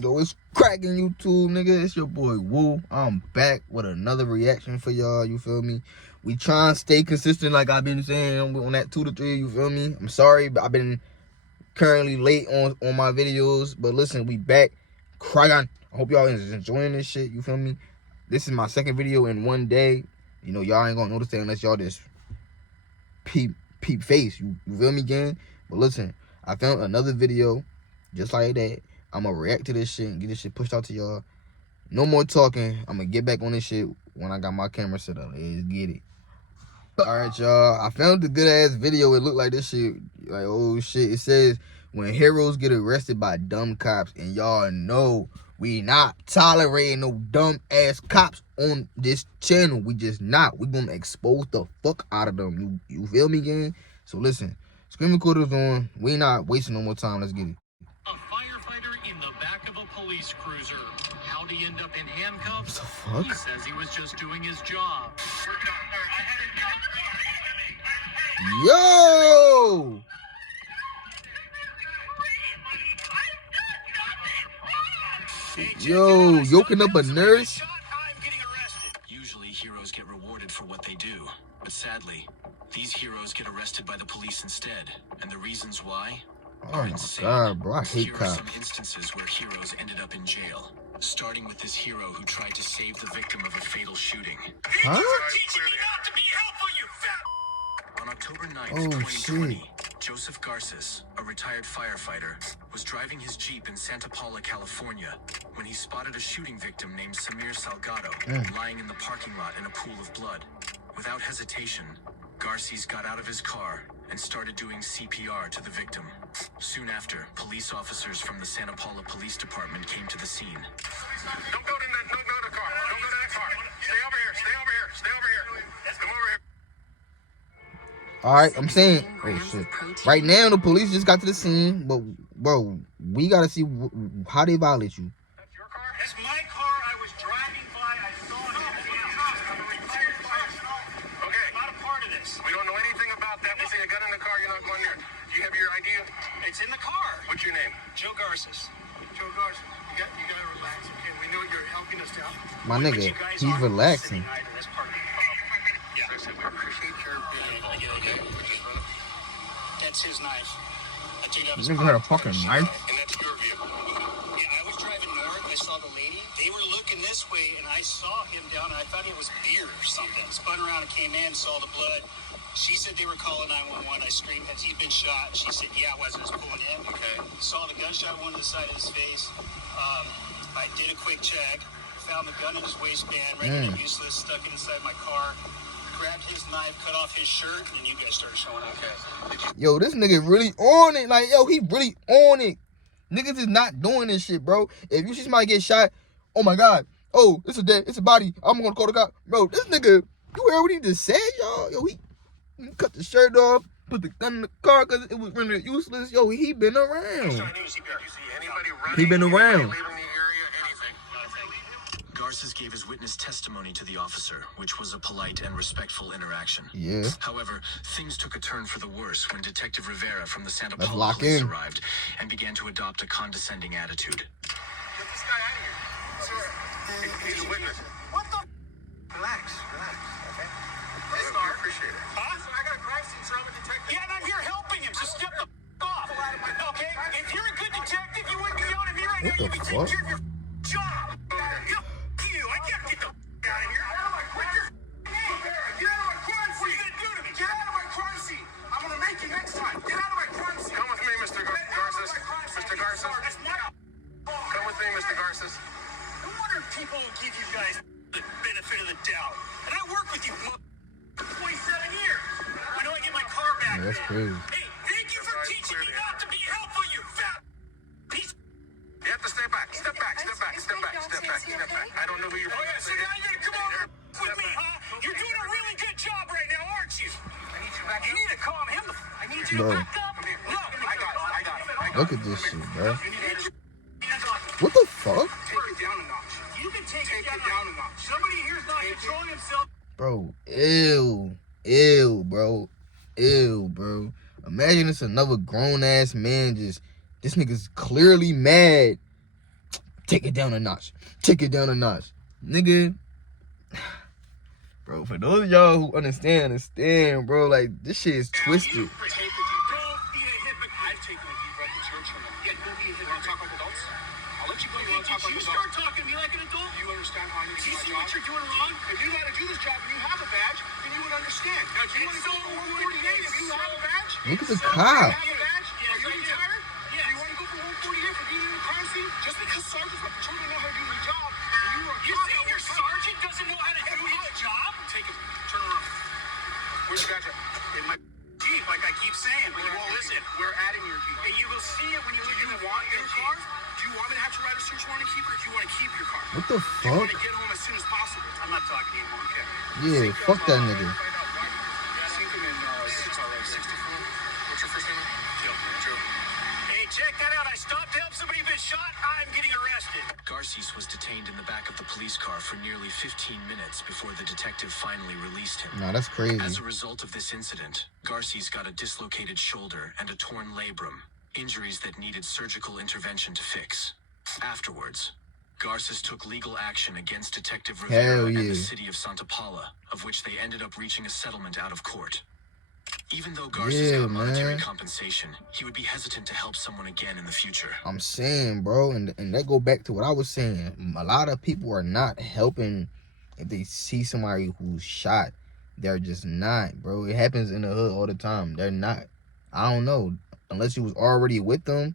Yo, it's cracking YouTube, nigga. It's your boy Woo. I'm back with another reaction for y'all. You feel me? We try and stay consistent, like I've been saying on that 2 to 3. You feel me? I'm sorry, but I've been currently late on my videos. But listen, we back. Cracking. I hope y'all is enjoying this shit. You feel me? This is my second video in one day. You know, y'all ain't gonna notice that unless y'all just peep face. You feel me, gang? But listen, I found another video just like that. I'm gonna react to this shit and get this shit pushed out to y'all. No more talking. I'm gonna get back on this shit when I got my camera set up. Let's get it. Alright, y'all. I found a good ass video. It looked like this shit. Like, oh shit. It says, when heroes get arrested by dumb cops, and y'all know we not tolerating no dumb ass cops on this channel. We just not. We gonna expose the fuck out of them. You feel me, gang? So listen, screen recorders on. We not wasting no more time. Let's get it. A firefighter in the back of a police cruiser. How'd he end up in handcuffs? What the fuck? He says he was just doing his job. Yo! Yo, yoking up a nurse? Usually heroes get rewarded for what they do, but sadly, these heroes get arrested by the police instead, and the reasons why? Oh my god, bro, I hate Here are cops. some instances where heroes ended up in jail. Starting with this hero who tried to save the victim of a fatal shooting. Huh? On October 9th, Oh, 2020, shit. Joseph Garces, a retired firefighter, was driving his Jeep in Santa Paula, California, when he spotted a shooting victim named Samir Salgado lying in the parking lot in a pool of blood. Without hesitation, Garces got out of his car and started doing CPR to the victim. Soon after, police officers from the Santa Paula Police Department came to the scene. Don't go to the car. Don't go to that car. Stay over here. Stay over here. Stay over here. Come over here. Alright, I'm saying, oh shit. Right now, the police just got to the scene, but bro, we gotta see how they violate you. That's your car? It's my car. I was driving by. I saw it. Okay. I'm not a part of this. We don't know anything about that. We see a gun in the car. You're not going near. Do you have your ID? It's in the car. What's your name? Joe Garces. Joe Garces. You gotta relax. Okay. We know you're helping us out. My nigga, he's relaxing. We appreciate your being okay. That's his knife. I took out This nigga had a fucking knife. And that's your vehicle. Yeah, I was driving north. I saw the lady. They were looking this way, and I saw him down, and I thought it was beer or something. Spun around and came in, saw the blood. She said they were calling 911. I screamed, has he been shot? She said, yeah, it wasn't. It was pulling in. Okay. Saw the gunshot wound to the side of his face. I did a quick check. Found the gun in his waistband, ready to useless, stuck it inside my car. Grabbed his knife, cut off his shirt, and you guys started showing up. Okay. Yo, this nigga really on it. Like, yo, he really on it. Niggas is not doing this shit, bro. If you see somebody get shot, oh my god. Oh, it's a body. I'm gonna call the cop. Bro, this nigga, you heard what he just said, y'all? Yo, he cut the shirt off, put the gun in the car because it was rendered useless. Yo, he been around. He been around. Garces gave his witness testimony to the officer, which was a polite and respectful interaction. Yeah. However, things took a turn for the worse when Detective Rivera from the Santa Let's Paula lock Police in. arrived and began to adopt a condescending attitude. Get this guy out of here. He's a witness. What the? Relax. Okay? I appreciate it. Huh? I got a crime scene, sir. I'm a detective. Yeah, and I'm here helping him, so step the off. Okay? If you're a good detective, you wouldn't be yelling at me right now. You'd be taking care of your job. You. I can't get the out of here. What's your name? Get out of my crime scene. What are you going to do to me? Get out of my crime scene. I'm going to make you next time. Get out of my crime scene. Come with me, Mr. Garces. Mr. Garces. Come with me, Mr. Garces. No wonder people will give you guys the benefit of the doubt. And I work with you for 27 years. When do I get my car back? Yeah, that's crazy. Hey, thank you for teaching me not to be helpful, you fat piece. You have to step back. Step back. I don't know who you're Oh, yeah, so now you're going to come over with me, huh? You're doing a really good job right now, aren't you? I need you back. You need to calm him. I need you Bro. to back up. No, I got it. Look at this shit, bro. You need to What the fuck? take it down a notch. You can take it Down down. a notch. Somebody here's not controlling himself. Bro, ew, bro. Imagine it's another grown-ass man just, this nigga's clearly mad. Take it down a notch. Take it down a notch. Nigga. Bro, for those of y'all who understand, bro. Like, this shit is twisted. Take a deep breath. Don't be a hypocrite. I've taken a deep breath. It's your turn. Yeah, don't be a hypocrite. You want to talk like adults? I'll let you go. You want to talk like adults? You start talking to me like an adult. Do you understand how I need to do my job? Do you see what you're doing wrong? If you know how to do this job and you have a badge, then you would understand. Now, do you want to go for 148 if you have a badge? Look at the cop. You have a badge? Are you retired? Yeah. Do you want to go for 148 for being in the crime scene? Just because sergeants have patrol know how to do their job, and you are a cop. You're saying your sergeant doesn't know how to do his job? Take it. Turn around. Where's your badge at? In my Jeep, like I keep saying, but you won't listen. We're adding your Jeep. And you will see it when you look in the want your car. Do you want me to have to write a search warrant and keep it, or do you want to keep your car? What the Do you want fuck? to get home as soon as possible? I'm not talking to you, okay? Yeah, fuck that nigga. Sink him in 64. What's your first name? Joe. Hey, check that out. I stopped to help somebody who's been shot. I'm getting arrested. Garces was detained in the back of the police car for nearly 15 minutes before the detective finally released him. Nah, that's crazy. As a result of this incident, Garces got a dislocated shoulder and a torn labrum, injuries that needed surgical intervention to fix. Afterwards, Garces took legal action against Detective Rivera and the city of Santa Paula, of which they ended up reaching a settlement out of court. Even though Garces got monetary compensation, he would be hesitant to help someone again in the future. I'm saying, bro, and that go back to what I was saying. A lot of people are not helping if they see somebody who's shot. They're just not, bro. It happens in the hood all the time. They're not. I don't know. Unless you was already with them,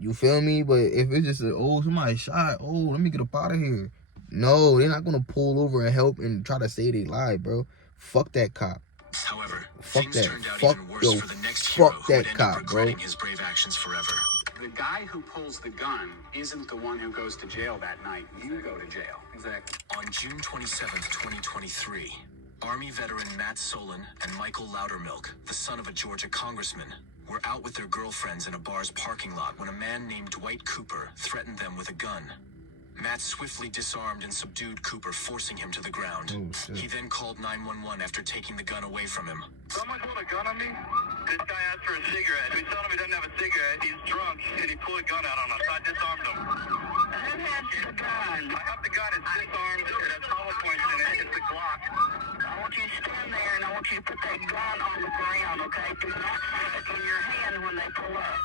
you feel me? But if it's just somebody shot, let me get up out of here. No, they're not gonna pull over and help and try to save their life, bro. Fuck that cop. However, Fuck things that. turned out Fuck, even worse yo, for the next hero fuck who that would end cop, up regretting bro. his brave actions forever. The guy who pulls the gun isn't the one who goes to jail that night. You go to jail. Exactly. On June 27th, 2023, Army veteran Matt Solon and Michael Loudermilk, the son of a Georgia congressman, were out with their girlfriends in a bar's parking lot when a man named Dwight Cooper threatened them with a gun. Matt swiftly disarmed and subdued Cooper, forcing him to the ground. He then called 911 after taking the gun away from him. Someone pulled a gun on me? This guy asked for a cigarette. We told him he doesn't have a cigarette. He's drunk, and he pulled a gun out on us. I disarmed him. Who has the gun? I have the gun. It's disarmed. It has hollow points in it. It's a Glock. I want you to stand there, and I want you to put that gun on the ground, okay? Do not have it in your hand when they pull up.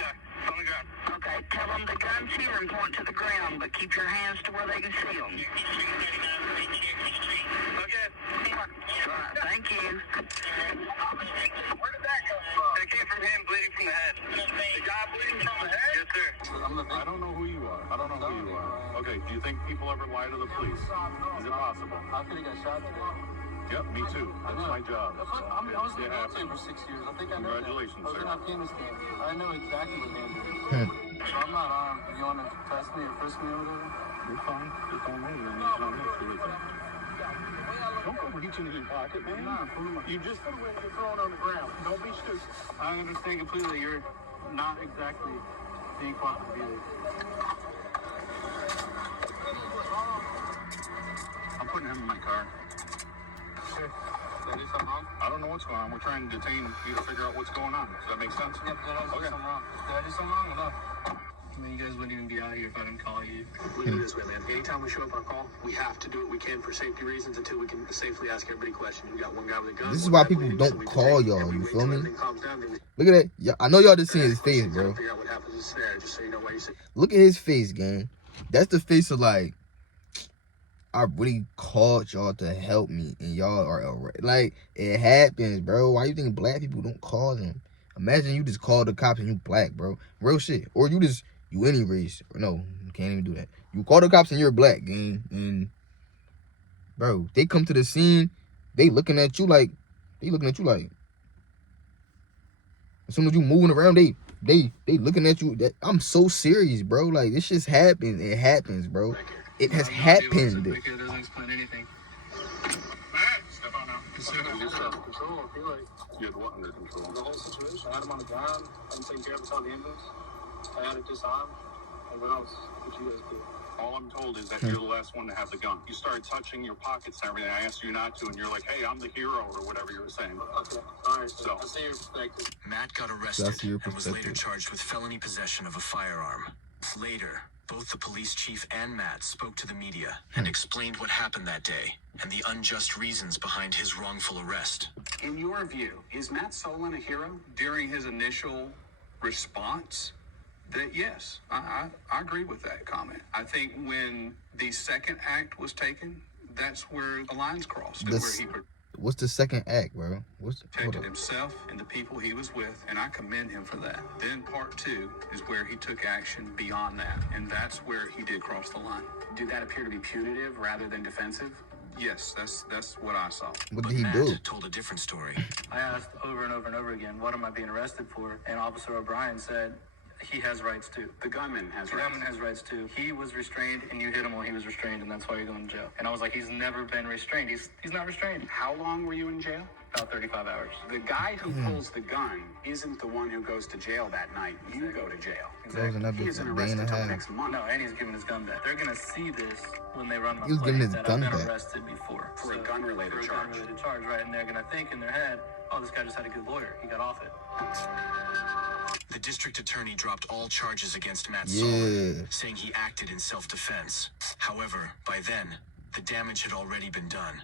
Okay, it's on the ground. Okay, tell them the gun's here and point to the ground, but keep your hands to where they can see them. Okay. Right, thank you. Where did that come from? It came from him bleeding from the head. The guy bleeding from the head? Yes, sir. I don't know who you are. Okay, do you think people ever lie to the police? Is it possible? I could have got shot today. Yep, me too. That's my job. I was in the military for 6 years. I think I know that. Congratulations, I was in sir. Afghanistan. I know exactly what they're doing. So I'm not armed. You want to test me or frisk me or whatever? You're fine. You're fine. There's no issue with that. Don't go reaching in your pocket, man. You just You're throwing on the ground. Don't be stupid. I understand completely. You're not exactly being cooperative either. I'm putting him in my car. Sure. Did I do something wrong? I don't know what's going on. We're trying to detain you to figure out what's going on. Does that make sense? Yep, did I do something wrong? Did I do something wrong or no? I mean, you guys wouldn't even be out here if I didn't call you. Look at it this way, man. Anytime we show up on call, we have to do what we can for safety reasons until we can safely ask everybody questions. We got one guy with a gun. This is why people don't call y'all, you feel me? Look at that. Yeah, I know y'all just seen his face, bro. Figure out what happens there, just so you know why you say. Look at his face, gang. That's the face of like, I really called y'all to help me, and y'all are like, it happens, bro. Why you think black people don't call them? Imagine you just call the cops and you black, bro. Real shit. Or you any race. No, you can't even do that. You call the cops and you're black, gang, and bro, they come to the scene, they looking at you like, as soon as you moving around, they looking at you. I'm so serious, bro. Like, this just happens. It happens, bro. It has happened. It doesn't explain anything. Step out now. Control, I feel like. You had what under control? The whole situation. I had him on the ground. I'm taking care of us on the ambulance. I had it disarmed. And what else did you guys do? All I'm told is that you're the last one to have the gun. You started touching your pockets and everything. I asked you not to, and you're like, hey, I'm the hero, or whatever you were saying. Okay, all right. So- I see your perspective. Matt got arrested That's your and was later perspective. charged with felony possession of a firearm. Later, both the police chief and Matt spoke to the media and explained what happened that day and the unjust reasons behind his wrongful arrest. In your view, is Matt Solon a hero? During his initial response, that yes, I agree with that comment. I think when the second act was taken, that's where the lines crossed. And where he What's the second act, bro? protected himself and the people he was with, and I commend him for that. Then part two is where he took action beyond that, and that's where he did cross the line. Did that appear to be punitive rather than defensive? Yes, that's what I saw. What But did he Matt do? told a different story. I asked over and over and over again, what am I being arrested for? And Officer O'Brien said, he has rights too. The gunman has The rights. gunman has rights too. He was restrained, and you hit him while he was restrained, and that's why you're going to jail. And I was like, he's never been restrained. He's not restrained. How long were you in jail? About 35 hours. The guy who pulls the gun isn't the one who goes to jail that night. You go to jail. Closing up He is isn't a day arrested and a until half. next month. No, and he's giving his gun back. They're going to see this when they run my He was giving plate his that gun I've been back. arrested before. For a gun-related For a charge. gun-related charge, right. And they're going to think in their head, oh, this guy just had a good lawyer. He got off it. The district attorney dropped all charges against Matt Yeah. Solon, saying he acted in self-defense. However, by then, the damage had already been done.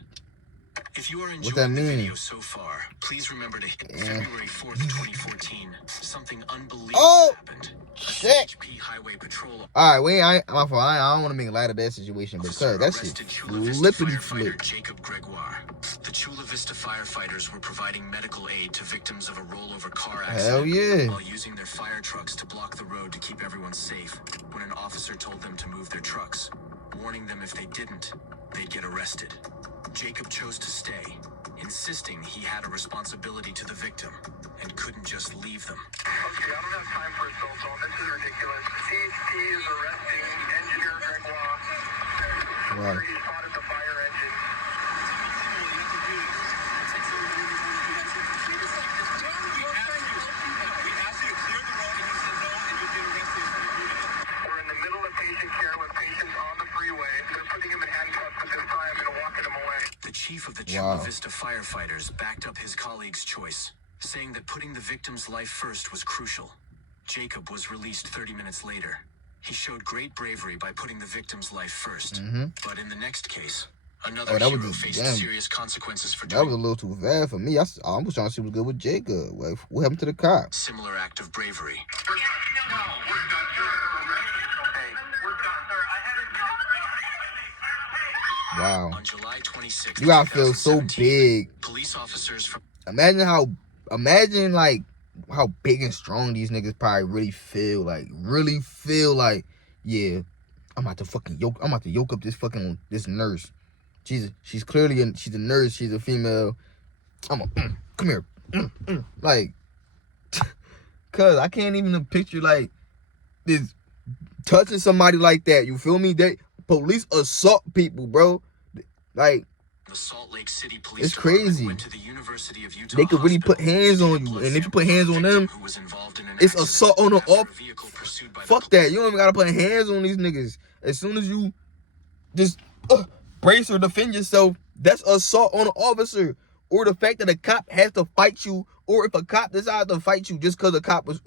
If you are that enjoying the mean? video so far, please remember to hit February 4th, 2014. Something unbelievable Oh, happened. shit. CHP Highway Patrol All right, my fault. I don't want to make light of that situation officer because that shit arrested Chula Vista flippity firefighter flip. Jacob Gregoire. The Chula Vista firefighters were providing medical aid to victims of a rollover car accident Hell yeah. while using their fire trucks to block the road to keep everyone safe when an officer told them to move their trucks, warning them if they didn't, they'd get arrested. Jacob chose to stay, insisting he had a responsibility to the victim and couldn't just leave them. Okay, I don't have time for assault zone. This is ridiculous. CHP is arresting Engineer Gregoire. Wow. He spotted the fire engine. We're in the middle of patient care with patients on the freeway. They're putting him in handcuffs at this time and walking him away. The chief of the Chula Wow. Vista firefighters backed up his colleague's choice, saying that putting the victim's life first was crucial. Jacob was released 30 minutes later. He showed great bravery by putting the victim's life 1st. But in the next case, another Oh, that was hero a- faced damn. serious consequences for That was a doing little too fast for me. I was trying to see what's good with Jacob. Like, what happened to the cop? a similar act of bravery. We're done, sir. Hey, we're done, sir. I had Wow. On July 26th, You gotta feel so 2017, big. police officers from Imagine like how big and strong these niggas probably really feel. Like, yeah, I'm about to yoke up this nurse. She's clearly she's a nurse. She's a female. Come here. Like, cause I can't even picture like this touching somebody like that. You feel me? They police assault people, bro. Like, the Salt Lake City Police it's Department crazy. went to the University of Utah They could really Hospital put hands to on get you, blood and if you put samples hands from on a victim them, who was involved in an it's accident assault on the after a off. vehicle pursued by the Fuck that. You don't even gotta put hands on these niggas. As soon as you just brace or defend yourself, that's assault on an officer. Or the fact that a cop has to fight you, or if a cop decides to fight you just because a cop want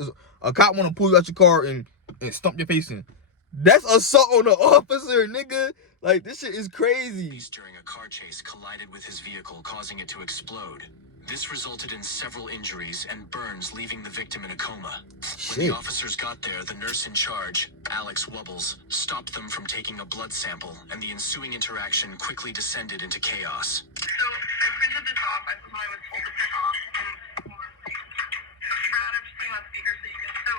to pull you out your car and stump your face in. That's assault on the officer, nigga. Like, this shit is crazy. police during a car chase collided with his vehicle, causing it to explode. This resulted in several injuries and burns, leaving the victim in a coma. When the Shit. officers got there, the nurse in charge, Alex Wubbles, stopped them from taking a blood sample, and the ensuing interaction quickly descended into chaos. So I printed this off. I put what I was told to print off. And Brad, I'm just putting on speaker so you can. So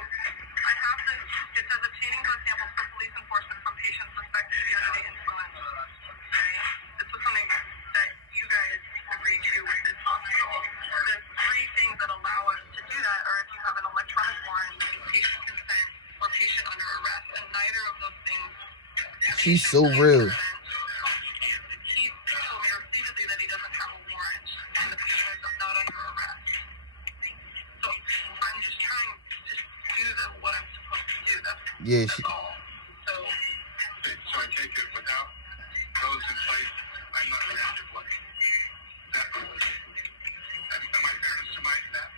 I have this. It says obtaining blood samples for police enforcement from patients suspected to be under the influence. Okay, this was something that you guys agreed to with this hospital. The three things that allow us to do that are if you have an electronic warrant, patient consent, or patient under arrest, and neither of those things. She's so real. He told me repeatedly that he doesn't have a warrant and the patient is not under arrest. So I'm just trying to do what I'm supposed to do. Yeah, That's all. So So I take it without those in place, I'm not going to have to play. Am I fair to surmise that?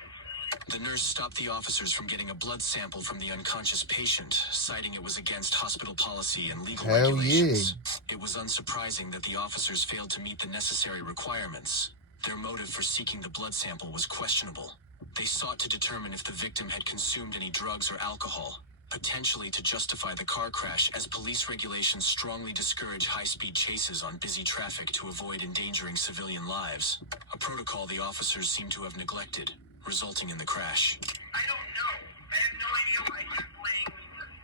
The nurse stopped the officers from getting a blood sample from the unconscious patient, citing it was against hospital policy and legal Hell regulations. It was unsurprising that the officers failed to meet the necessary requirements. Their motive for seeking the blood sample was questionable. They sought to determine if the victim had consumed any drugs or alcohol, potentially to justify the car crash, as police regulations strongly discourage high-speed chases on busy traffic to avoid endangering civilian lives, a protocol the officers seem to have neglected, resulting in the crash. I don't know. I have no idea why you're playing.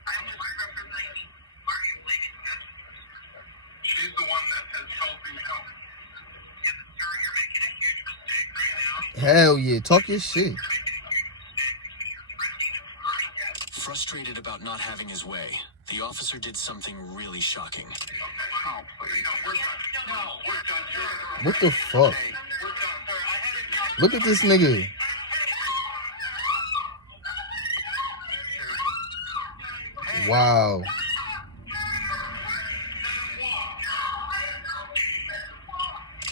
I'm just representing. Are you playing? She's the one that has told me no. Yes, sir, you're making a huge mistake right now. Hell yeah, talk your shit. Frustrated about not having his way, the officer did something really shocking. Oh, please. We're done. What the fuck? Look at this nigga. Wow.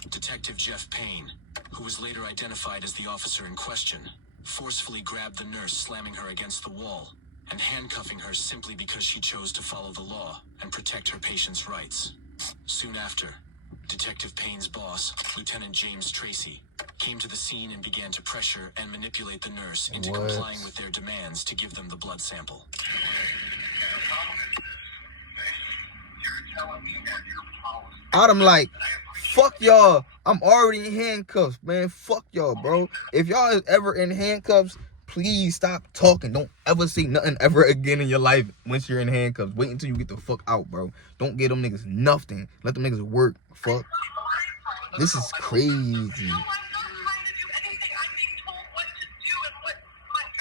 Detective Jeff Payne, who was later identified as the officer in question, forcefully grabbed the nurse, slamming her against the wall and handcuffing her simply because she chose to follow the law and protect her patient's rights. Soon after, Detective Payne's boss, Lieutenant James Tracy, came to the scene and began to pressure and manipulate the nurse into What? complying with their demands to give them the blood sample. I'm like, fuck y'all. I'm already in handcuffs, man. Fuck y'all, bro. If y'all is ever in handcuffs, please stop talking. Don't ever say nothing ever again in your life once you're in handcuffs. Wait until you get the fuck out, bro. Don't get them niggas nothing. Let them niggas work. Fuck. This is crazy. No, I'm not trying to do anything. I'm being told what to do and what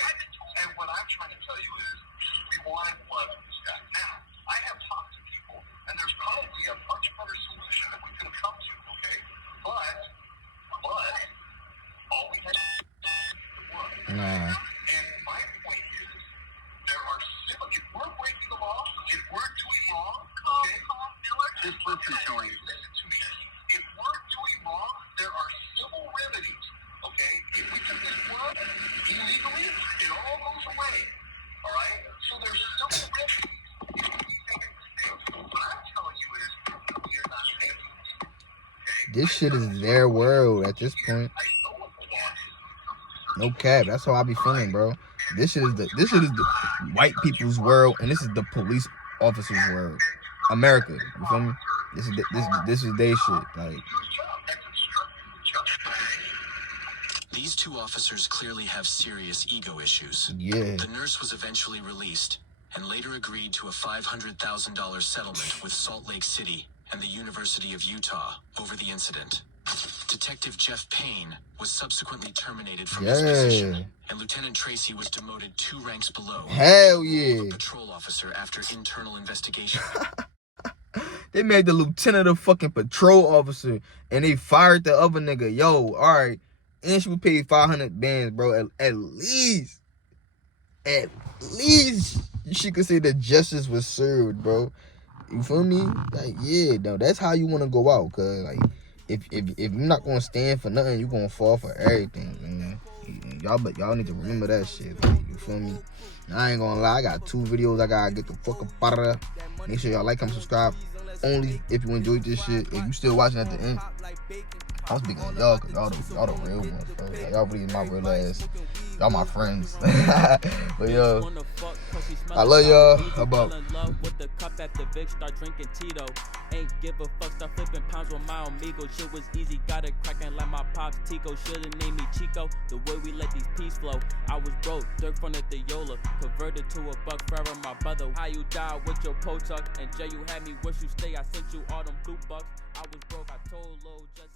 I've been told. And what I'm trying to tell you is, we wanted blood from this guy. Now, I have talked to people, and there's probably a much better solution that we could have come to, okay? But, all we had was blood. Nah. And my point is, there are if we're breaking the law, if we're doing wrong, okay? This person's showing. Listen to me. If we're doing wrong, there are civil remedies, okay? If we took this blood illegally, it all goes away, all right? So there's civil remedies. If we make a mistake, what I'm telling you is, you're not making it, okay? This shit is their world at this point. I know what the law is. No cap. That's how I be feeling, bro. This shit is the white people's world, and this is the police officers' world. America, you feel me? This is their shit. Like, These two officers clearly have serious ego issues. yeah. The nurse was eventually released and later agreed to a $500,000 settlement with Salt Lake City and the University of Utah over the incident. Detective Jeff Payne was subsequently terminated from his position, and Lieutenant Tracy was demoted 2 ranks below. Hell A yeah. patrol officer after internal investigation. They made the lieutenant a fucking patrol officer, and they fired the other nigga. Yo, all right. And she was paid 500 bands, bro. At least she could say that justice was served, bro. You feel me? Like, yeah, no, that's how you want to go out, cause like, if you're not gonna stand for nothing, you're gonna fall for everything, man. Y'all need to remember that shit. Like, you feel me? I ain't gonna lie, I got 2 videos I gotta get the fuck up out of there. Make sure y'all like, comment, subscribe. Only if you enjoyed this shit. If you still watching at the end, I'm speaking to y'all, cause y'all the real ones, bro. Like, y'all really my real ass. Y'all my friends. But yo, I love y'all. How about? With the cup at the Vic, start drinking Tito. Ain't give a fuck, start flipping pounds with my amigo. Shit was easy, got it cracking like my pops Tico. Should've named me Chico, the way we let these peas flow. I was broke, dirt from the Theola, converted to a buck forever, my brother. How you die with your po tuck, and Jay, you had me wish you stay. I sent you all them blue bucks. I was broke, I told Lil just